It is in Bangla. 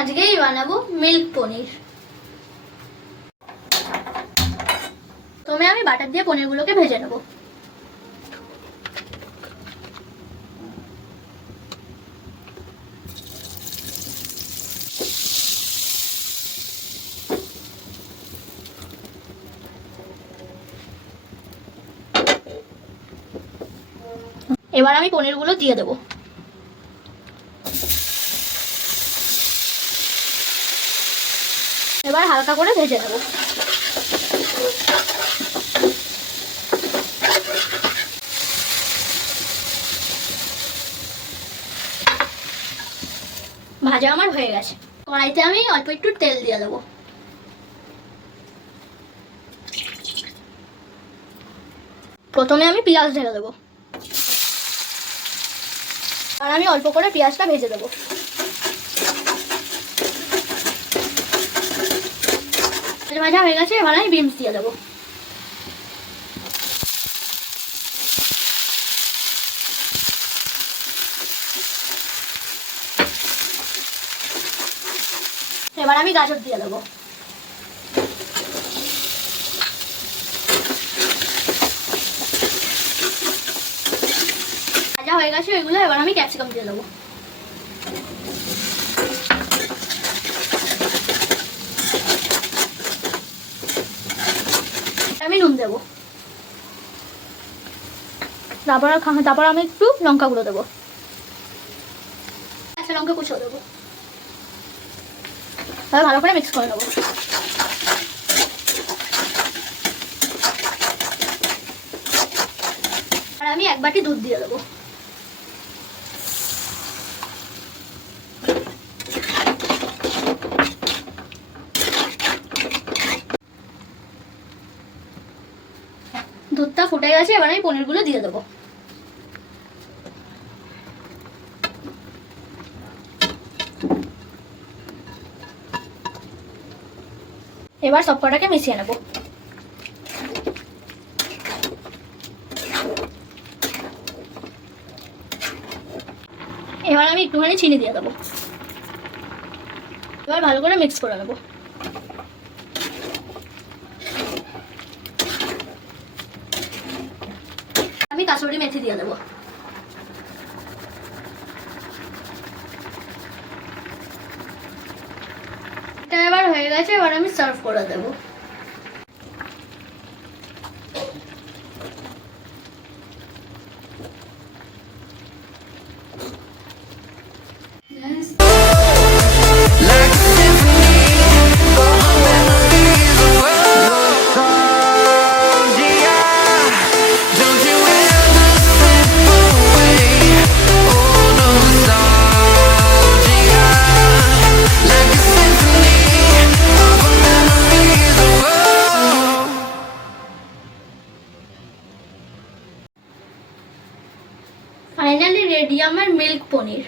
আজকেই বানাবো মিল্ক পনির। প্রথমে আমি বাটার দিয়ে পনিরগুলোকে ভেজে নেব। এবার আমি পনিরগুলো দিয়ে দেবো। এবার হালকা করে ভেজে নেব। ভাজা আমার হয়ে গেছে। কড়াইতে আমি অল্প একটু তেল দিয়ে দেবো। প্রথমে আমি পেঁয়াজ ঢেলে দেবো, আর আমি অল্প করে পেঁয়াজটা ভেজে দেবো। ভাজা হয়ে গেছে, এবার আমি বিনস দিয়ে দেবো। এবার আমি গাজর দিয়ে দেবো। ভাজা হয়ে গেছে এগুলো, এবার আমি ক্যাপসিকাম দিয়ে দেবো। আমি নুন দেবো, তারপর আমি একটু লঙ্কা গুঁড়ো দেবো, আচ্ছা লঙ্কা কুচো দেবো। তাহলে ভালো করে মিক্স করে নেবো। আর আমি এক বাটি দুধ দিয়ে দেবো। দুধটা ফুটে গেছে, এবার আমি পনিরগুলো দিয়ে দেবো। এবার সব কটাকে মিশিয়ে নেব। এবার আমি একটুখানি চিনি দিয়ে দেবো। এবার ভালো করে মিক্স করে নেব। আমি কাসুরি মেথি দিয়ে দেবো। এটা এবার হয়ে গেছে, এবার আমি সার্ভ করে দেবো। ফাইনালি রেডি আমার মিল্ক পনির।